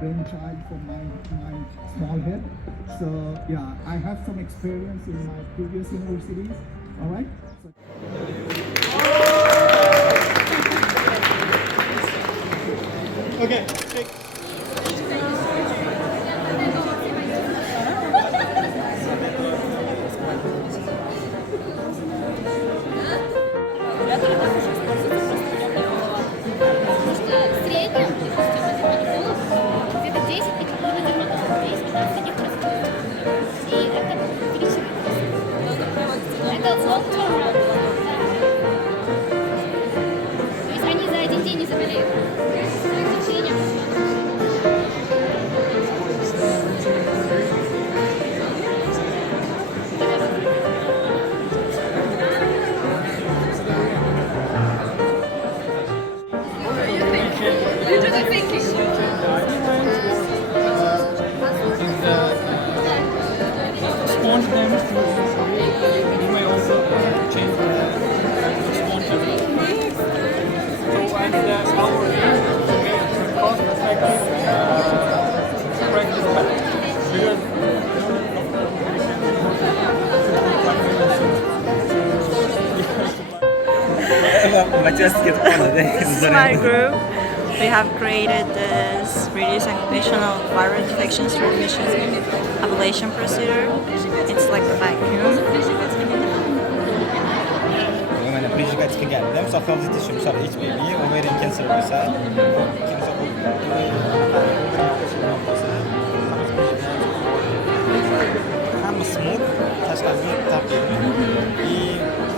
brainchild from my small head. So yeah, I have some experience in my previous universities. All right. Okay. This is my group. We have created this reducing occupational viral infections transmission ablation procedure. It's like a vacuum. Прижигателька geldim. Safhamızı tişim sonra HPV, ovarian cancer mesela. Hamma smooth, tashqariga tartibli. И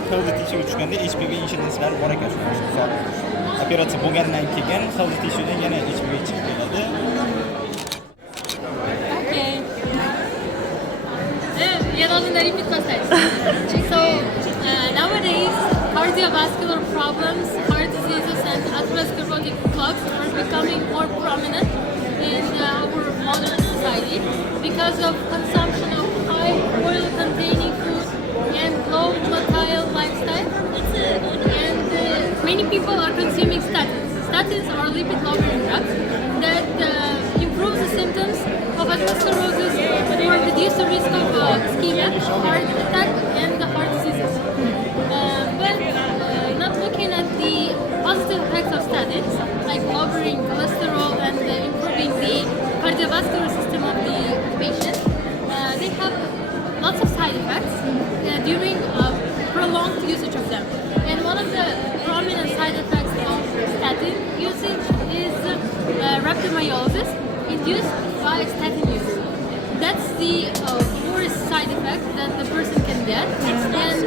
xildi tishu uchganda HPV incidence'lar bor ekan shu. Operatsiya bo'lgandan keyin xildi tishudan yana HPV chiqib keladi. Okay. You don't repeat myself. So nowadays, cardiovascular problems, heart diseases, and atherosclerotic plaques are becoming more prominent in our modern society because of consumption of high oil-containing food and low volatile lifestyle. And many people are consuming statins. Statins are lipid-lowering drugs that improve the symptoms of atherosclerosis or reduce the risk of ischemia, heart attack, and heart diseases. But not looking at the positive effects of statins, like lowering cholesterol and improving the cardiovascular system of the patient, they have lots of side effects during prolonged usage of them. And one of the prominent side effects of statin usage is rhabdomyolysis induced by statin use. That's the worst side effect that the person can get. And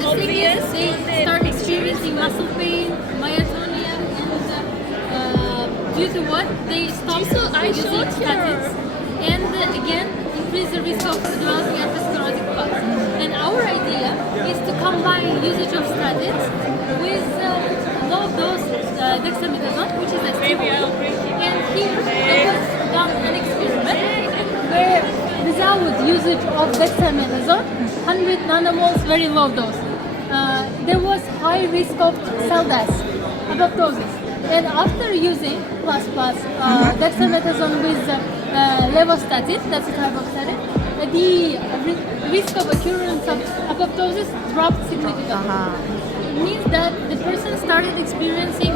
the thing is, they start experiencing muscle pain, myotonia, and due to what? They stop using statins. And again, increase the risk of developing atherosclerotic plaques. And our idea is to combine usage of statins with low dose dexamethasone, which is a stimulant. And here there was done an experiment where without usage of dexamethasone, 100 nanomoles, very low dose, there was high risk of cell death, apoptosis. And after using plus dexamethasone with levostatin, that's a type of statin, the risk of occurrence of apoptosis dropped significantly. It means that the person started experiencing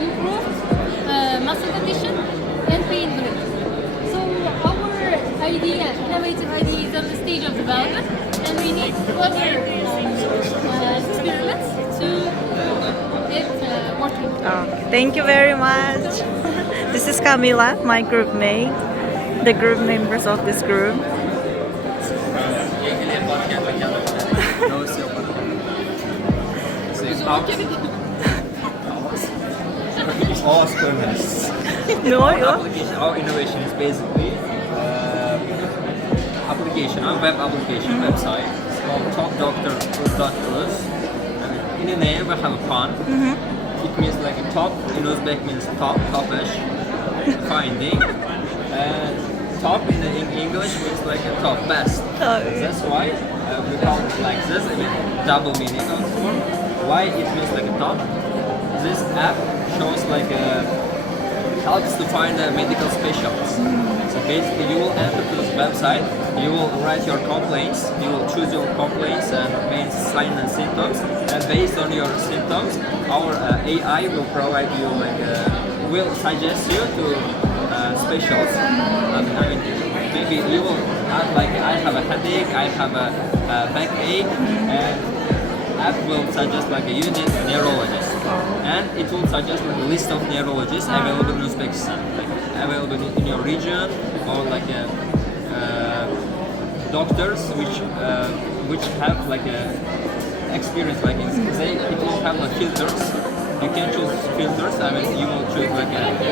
improved muscle condition and pain relief. So our idea, innovative idea, is on the stage of development, and we need further experiments to get working. Okay, thank you very much. This is Camila, my group mate, the group members of this group. No, our innovation is basically application, a web application website. It's called Top Doctor Uzbekistan. In the name we have a pun. It means like a top. In Uzbek means top, topish, finding. And top in English means like a top, best. That's why we call it like this. I mean, double meaning of the word. Why it means like a top? This app shows like a helps to find medical specialists. So basically, you will enter to this website, you will write your complaints, you will choose your complaints and main signs and symptoms, and based on your symptoms, our AI will provide you will suggest you to specialists. I mean, maybe you will have I have a headache, I have a backache, and app will suggest you need a neurologist, and it will suggest a list of neurologists available in Uzbekistan, available in your region, or doctors which have experience it will have filters. You can choose filters. I mean, you will choose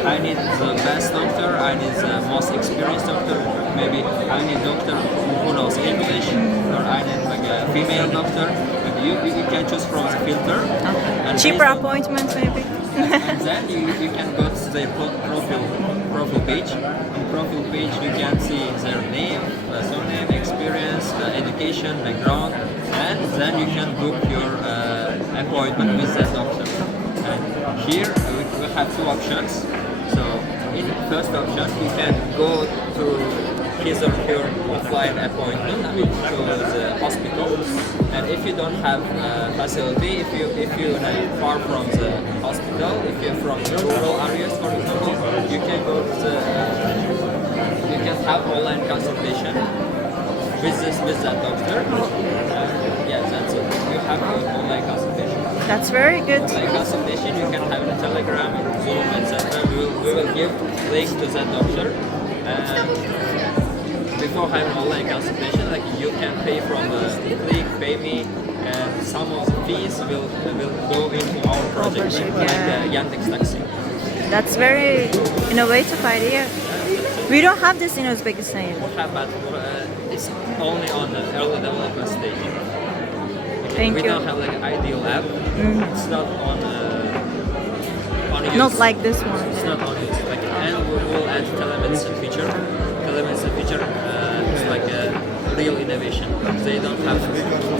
I need the best doctor, I need the most experienced doctor, maybe I need doctor who knows English, or I need a female doctor. You can choose from the filter. And Cheaper appointments maybe. And then you can go to their profile page. On profile page you can see their name, surname, experience, education, background, and then you can book your appointment with that doctor. And here we have two options. So in first option you can go to his or her offline appointment, I mean to the hospital. And if you don't have facility, if you far from the hospital, if you're from rural areas, for example, you can go to you can have online consultation with that doctor. Yeah, that's it. You have an online consultation. That's very good. Online consultation you can have in Telegram, Zoom, etc. We will give link to that doctor. Before having online consultation, you can pay from Click, Pay Me, and some of the fees will go into our project, Yandex Taxi. That's very innovative idea. We don't have this in Uzbekistan yet. We have, but it's only on the early development stage. Thank we you. don't have an ideal app. It's not on use. Not like this one. It's not on use. And we will add telemedicine feature. Telemedicine feature is a real innovation. They don't have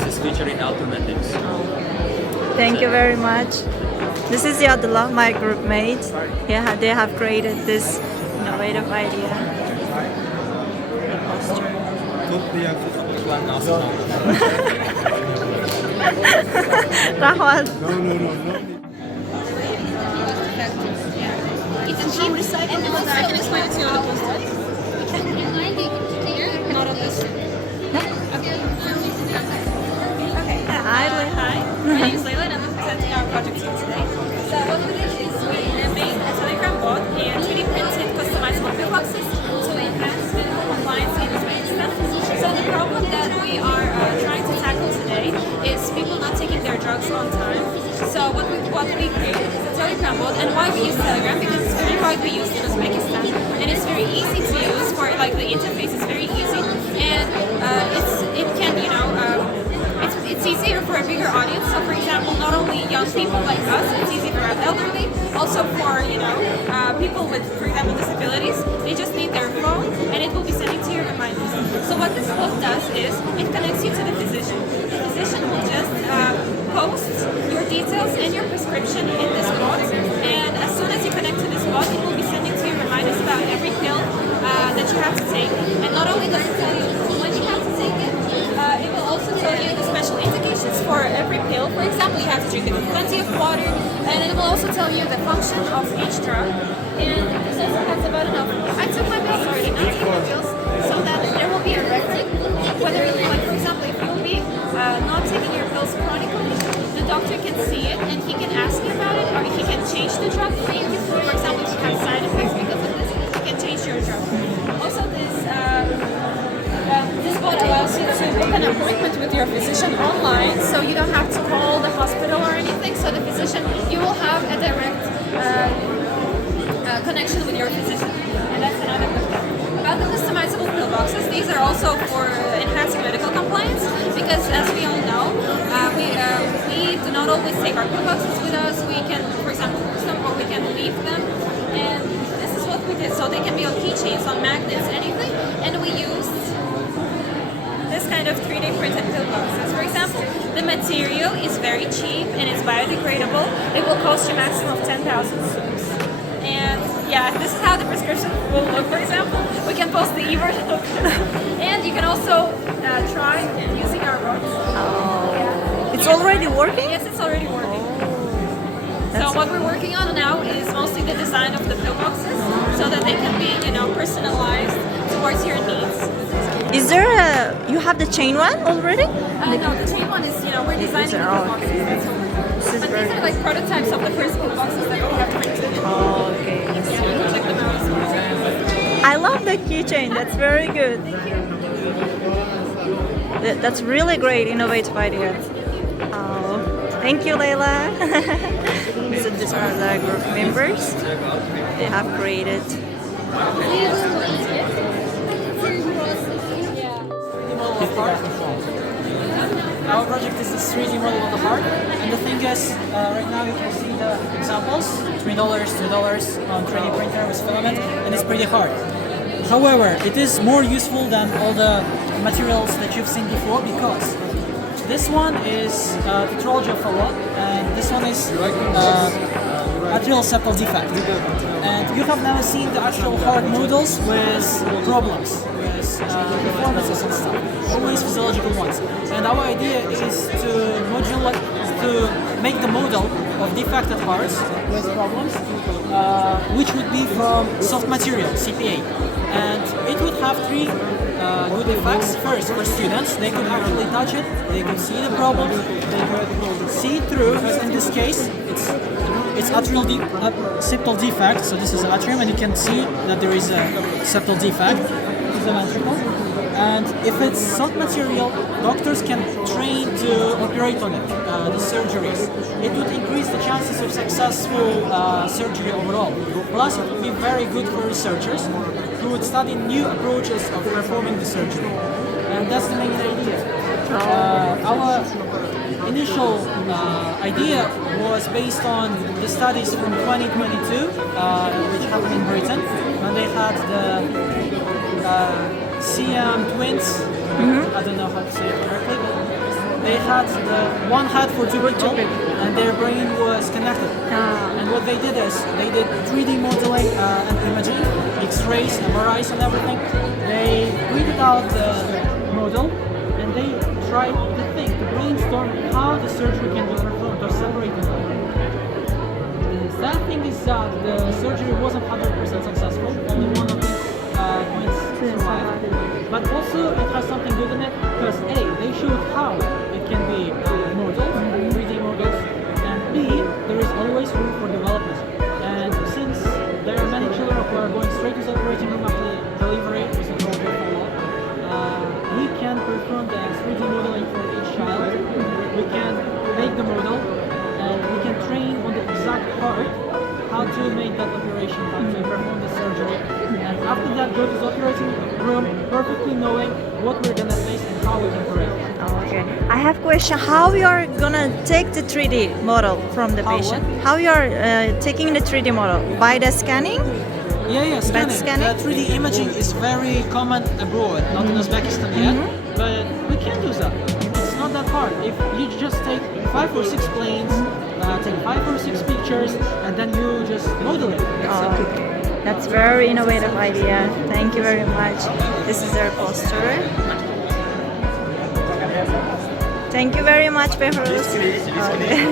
this feature in alternatives. Thank you very much. This is Yadullah, my group mate. Yeah, they have created this innovative idea. The poster. Rahmat. It's a cheap recycled and I can explain it to you on the poster. Not on this. Okay. Hi. My name is Layla and I'm presenting our project to you today. So what we did is we made a Telegram bot and 3D printed customizable pillboxes to enhance medical compliance in Uzbekistan. So the problem that we are trying to tackle today is people not taking their drugs on time. So what we created is a Telegram bot, and why we use Telegram, because it's very widely used in Uzbekistan and it's very easy to use. For the interface is very easy, and it's easier for a bigger audience. So for example, not only young people like us, it's easy for elderly, also for people with, for example, disabilities. They just need their phone and it will be sending to your reminders. So what this bot does is it connects you to the physician. The physician will just post your details and your prescription in this bot, and as soon as you connect to this bot, it will be sending to you reminders about every pill that you have to take. And not only does it tell you when you have to take it, it will also tell you the special indications for every pill. For example, you have to drink it with plenty of water, and it will also tell you the function of each drug. And this also has a button of I took my pills already, not taking my pills, so that there will be a record. Whether, for example, if you'll be not taking your pills chronically, the doctor can see it and he can ask you about it, or he can change the drug for you. For example, if you have side effects because of this, he can change your drug. Also, this bot allows you to book an appointment with your physician online, so you don't have to call the hospital or anything. So the physician, you will have a direct connection with your physician, and that's another good thing. About the customizable pill boxes, these are also for enhancing medical compliance, because as we all know, we do not always take our pill boxes with us. We can, for example, use them or we can leave them, and this is what we did. So they can be on keychains, on magnets, anything, and we used this kind of 3D printed pill boxes. For example, the material is very cheap and it's biodegradable. It will cost you a maximum of 10,000 souks. And yeah, this is how the prescription will look, for example. We can post the e-version of and you can also try using our books. It's already working? Yes, it's already working. That's So what we're working on now is mostly the design of the pillboxes so that they can be, personalized towards your needs. Is there you have the chain one already? No, the chain one is, we're designing the pillboxes. That's what we're doing. This is But very these are like prototypes of the first pillboxes that we have printed. okay. Yeah, check them out. I love the keychain. That's very good. That's really great, innovative idea. Oh, thank you, Leila. So these are the group members. They have created. Our project is this 3D model of the heart, and the thing is, right now you can see the examples, $3, $2 on 3D printer with filament, and it's pretty hard. However, it is more useful than all the materials that you've seen before because this one is tetralogy of Fallot, and this one is atrial septal defect. And you have never seen the actual heart models with problems, with performances and stuff, always physiological ones. And our idea is to make the model of defected hearts with problems, which would be from soft material, CPA. And it would have three good effects. First, for students, they could actually touch it, they could see the problem, they could see it through. In this case, it's atrial septal defect, so this is atrium, and you can see that there is a septal defect. This is the ventricle. And if it's soft material, doctors can train to operate on it, the surgeries. It would increase the chances of successful surgery overall. Plus, it would be very good for researchers who would study new approaches of performing the surgery. And that's the main idea. Our initial idea was based on the studies from 2022, which happened in Britain, when they had the Siam twins. I don't know how to say it correctly, but they had one had for two people, and their brain was connected. And what they did is they did 3D modeling and imaging, X-rays, MRIs, and everything. They printed out the model, and they tried to think, to brainstorm how the surgery can be performed or separated. The sad thing is that the surgery wasn't 100% successful. Only one of these twins survived. But also it has something good in it because A, they showed how it can be modeled, 3D models, and B, there is always room for development. And since there are many children who are going straight to the operating room after delivery with a normal follow-up, we can perform the 3D modeling for each child. We can make the model and we can train on the exact heart how to make that operation, how to perform the surgery. And after that, go to the operating room, perfectly knowing what we're gonna face and how we can correct it. Okay. I have a question. How you are gonna take the 3D model from the patient? How you are taking the 3D model? By the scanning? Yeah, scanning. The 3D imaging is very common abroad, not in Uzbekistan yet, but we can do that. It's not that hard. If you just take 5 or 6 planes, take 5 or 6 pictures, and then you just model it. Okay. That's very innovative idea. Thank you very much. This is their poster. Thank you very much, Behruz. Okay.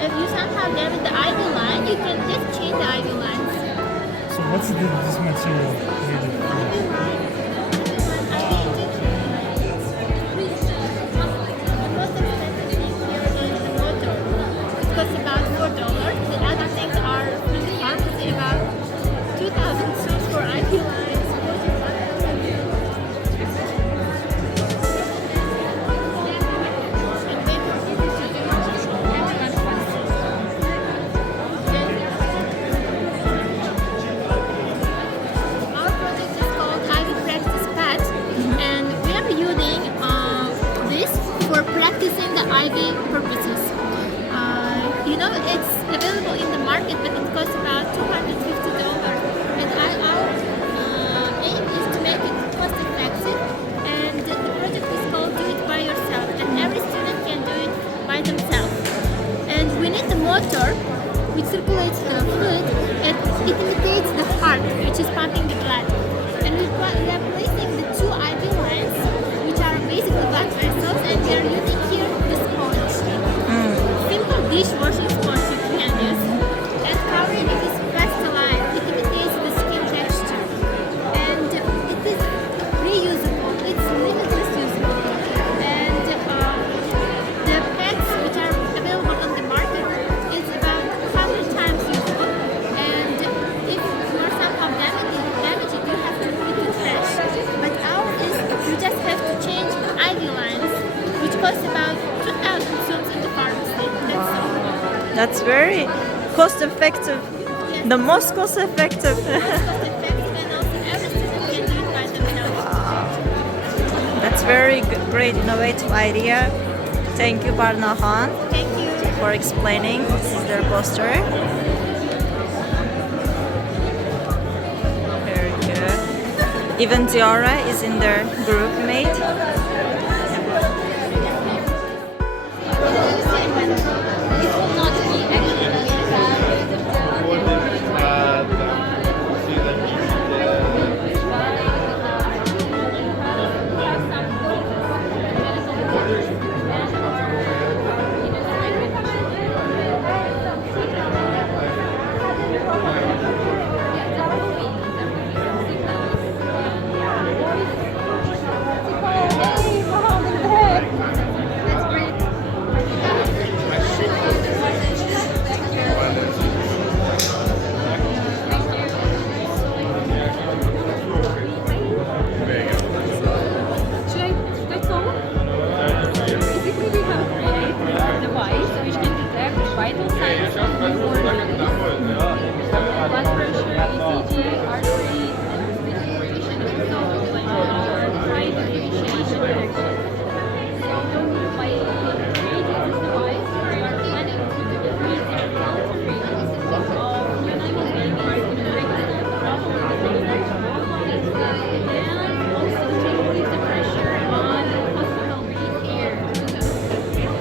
If you somehow there with the IV line, you can just change the IV lines. So what's this material made of? Costs about $4. The other things are really costly, about 2,000 soles for IP lines. Our project is called IV Practice Pad, and we are using this for practicing the IV purposes. It's available in the market, but it costs about $250. And our aim is to make it cost effective. And the project is called Do It By Yourself. And costs about 2,000 sols in the pharmacy. That's all. That's very cost effective. The most cost effective. Cost effective, and also every student can do it by themselves. That's very great innovative idea. Thank you, Barnahan, Thank you. for explaining. This is their poster. Very good. Even Diora is in their group mate. It will not be actually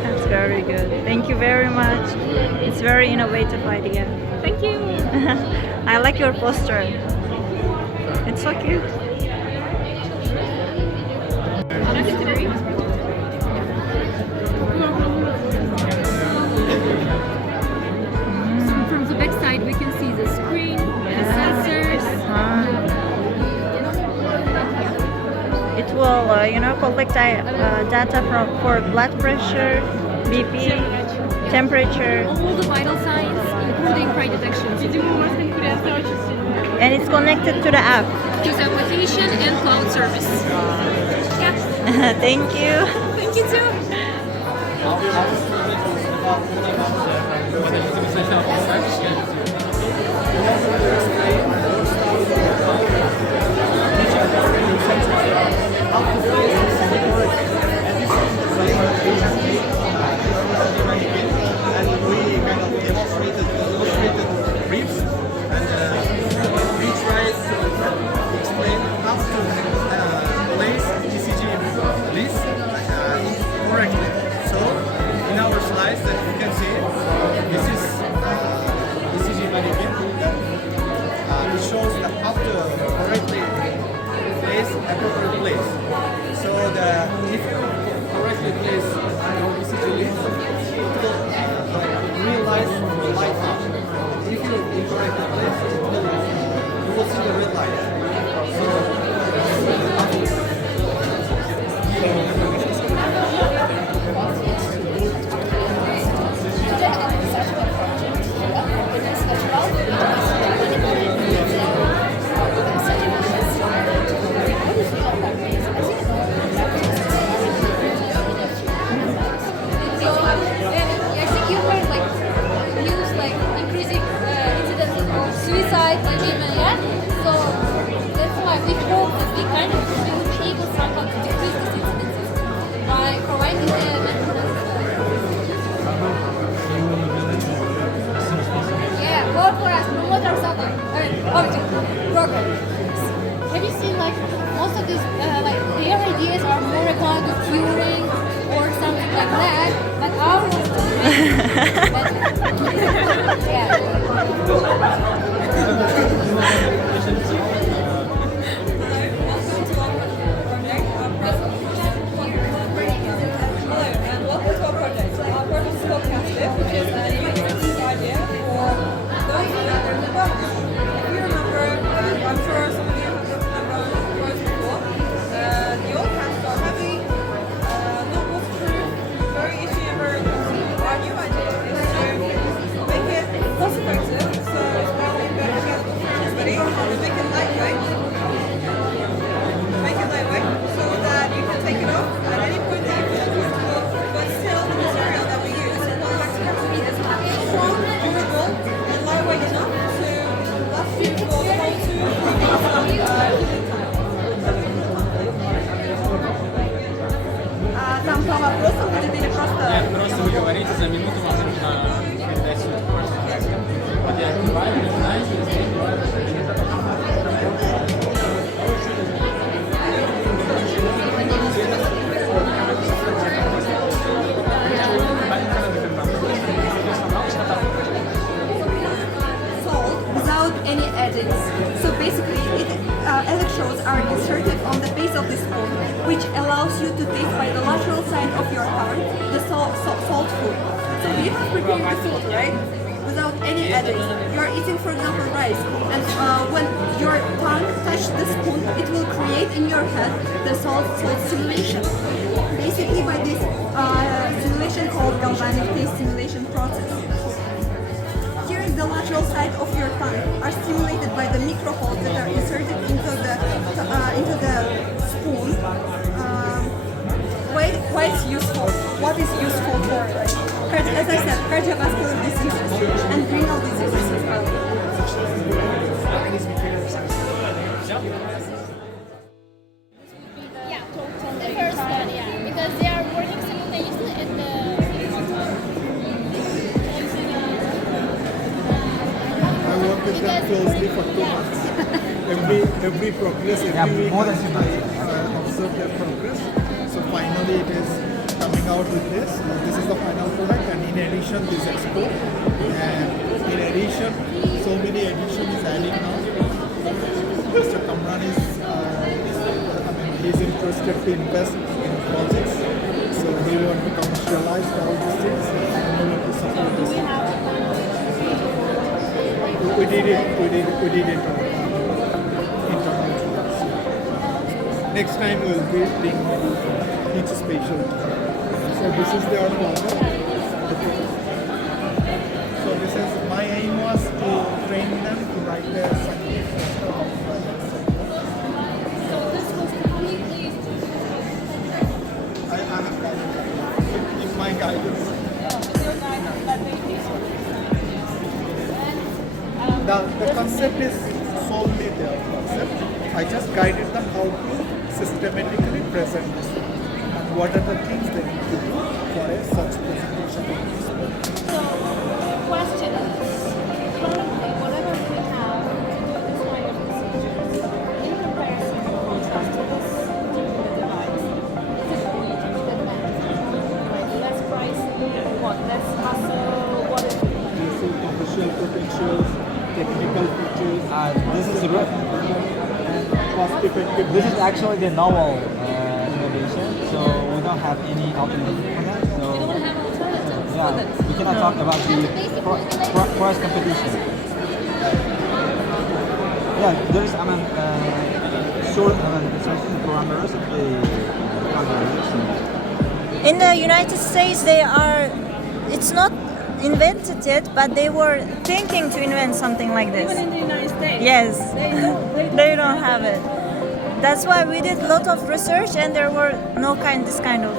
That's very good. Thank you very much. It's very innovative idea. Thank you. I like your poster. It's so cute. So from the back side we can see the screen, the sensors. It will, collect data for blood pressure, BP, temperature, All the vital signs, including cry detection. and it's connected to the app. To the application and cloud service. Yeah. Thank you. Thank you too. And we kind of demonstrated briefs, and we tried to explain how to place ECG list correctly. So in our slides that you can see, this is ECG mannequin. It shows the how to correctly place appropriate place. So if you correctly place your ECG list, it will realize the light up. If you incorrect the place, you will see the red light. Suicide, yeah. So that's why we hope that we kind of will be able somehow to decrease these incidences by providing the maintenance. Yeah, work for us, promote our supply. Object program. Have you seen like most of these their ideas are more about the curing or something like that, but ours is yeah. Cost effective, so it's Se вы говорите за минуту, вам нужно передать суть больше проекта. Вот я открываю, начинаю, через 3 without any edits. So basically, electrodes are inserted on the base of the spoon, which allows you to taste by the lateral side of your tongue the salt food. So you have prepared the food, right? Without any edits. You are eating, for example, rice, and when your tongue touches the spoon, it will create in your head the salt simulation. Basically, by this simulation called galvanic taste simulation process. Here, the lateral side of your tongue are stimulated by the microphones that are inserted into the spoon. Why it's useful? What is useful for? As I said, cardiovascular diseases and renal diseases as well. Yeah, the first one, yeah, because they are working simultaneously at the I work with them closely for 2 months. Every progress, every week more than I observe their progress. So finally it is coming out with this. This is the final product, and in addition this expo. And in addition, so many additions is adding now. Mr. Kamran is, he's interested to invest in projects. So he wants to commercialize all these things and we want to support this. We did it internal tools. Next time we will be bring each specialty. So this is their model. So this is my aim was to train them to write their science. So this was completely I have guidance. In my guidance. The concept is solely their concept. I just guided them how to systematically present this and what are the things they need to do for a such presentation. So, question is, currently, whatever we have to do this kind of procedures, in comparison to contrast to this particular device, is it only a advantage? Like less pricey, what? Less hassle, what is it? Commercial potentials, technical features, This is cost effective. This is actually the novel innovation, so we don't have any alternative for that. So We don't have alternatives for yeah, this. we cannot talk about the price competition. Yeah, there is certain parameters of the calculation. In the United States, it's not invented yet, but they were thinking to invent something like this. Even in the United States. Yes, They don't have it. That's why we did a lot of research, and there were this kind of.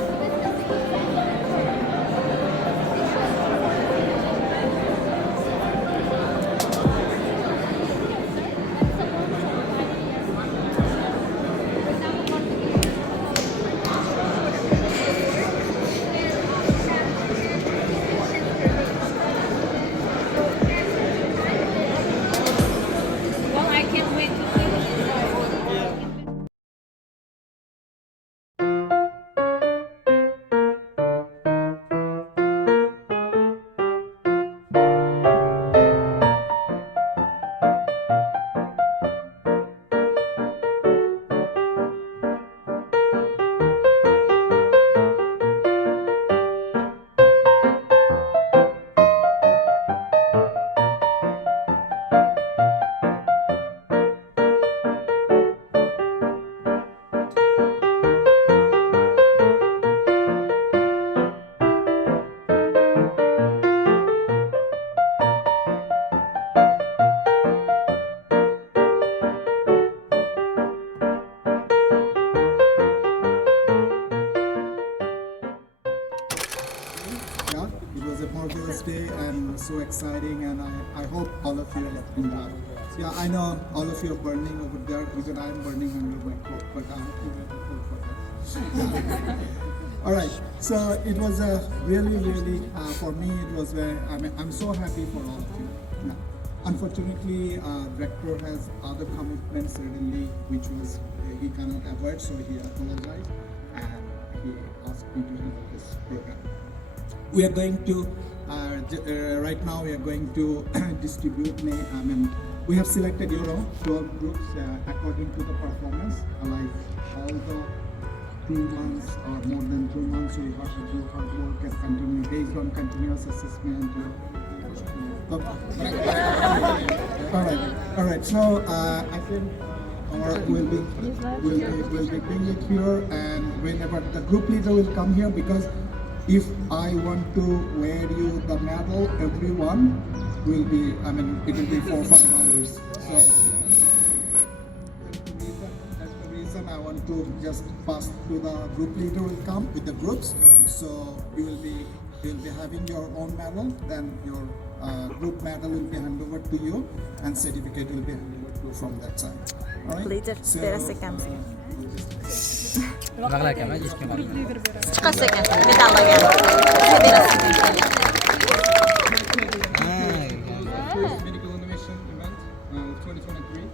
Well, I can't wait to finish it. Yeah, it was a marvelous day and so exciting, and I hope all of you have been that. Yeah, I know all of you are burning over there because I am burning under my coat, but I'm even for that. All right. So it was a really for me it was very. I mean, I'm so happy for all of you. Yeah. Unfortunately, director has other commitments certainly, which was he cannot avoid, so he apologized and he asked me to handle this program. We are going to right now. We are going to distribute. I mean, we have selected 12 groups according to the performance. Like all the 2 months or more than 2 months, we have to do hard work and continue based on continuous assessment. All right. So I think we'll be bringing it here, and whenever the group leader will come here, because if I want to wear you the medal, everyone will be. I mean, it will be 4 or 5 hours. So that's the reason I want to just pass to the group leader will come with the groups. So you'll be having your own medal, then your group medal will be handed over to you, and certificate will be handed over to from that side. All right. Leader, So, Çıkası ekan, medallagan. First medical innovation event of 2023,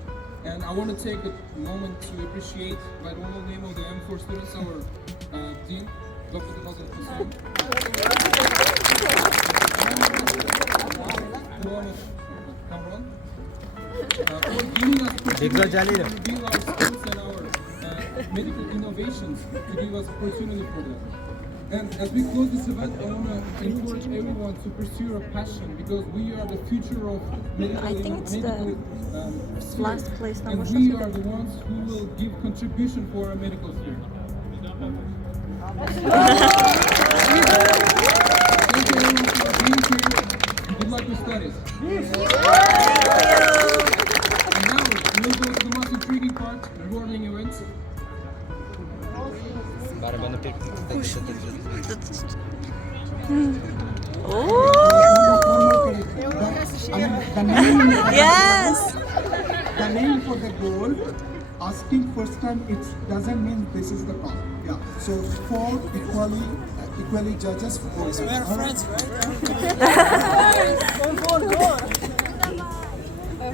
and I want to take a moment to appreciate by the normal name of the M4 students, our dean, Dr. Mohizodabegim. For giving us opportunity to build our skills and our medical innovations to give us opportunity for that. And as we close this event, I want to encourage everyone to pursue your passion, because we are the future of medical I think it's medical, sphere. last place And number we are the ones who will give contribution for our medical sphere. Thank you everyone for being here. Good luck with studies. And now we'll go to the most intriguing part, rewarding events. Yes. The name for the goal, asking first time, it doesn't mean this is the top. Yeah. So 4 equally judges. 4. So we are friends, right?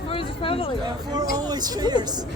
Where is the family? We're always traitors.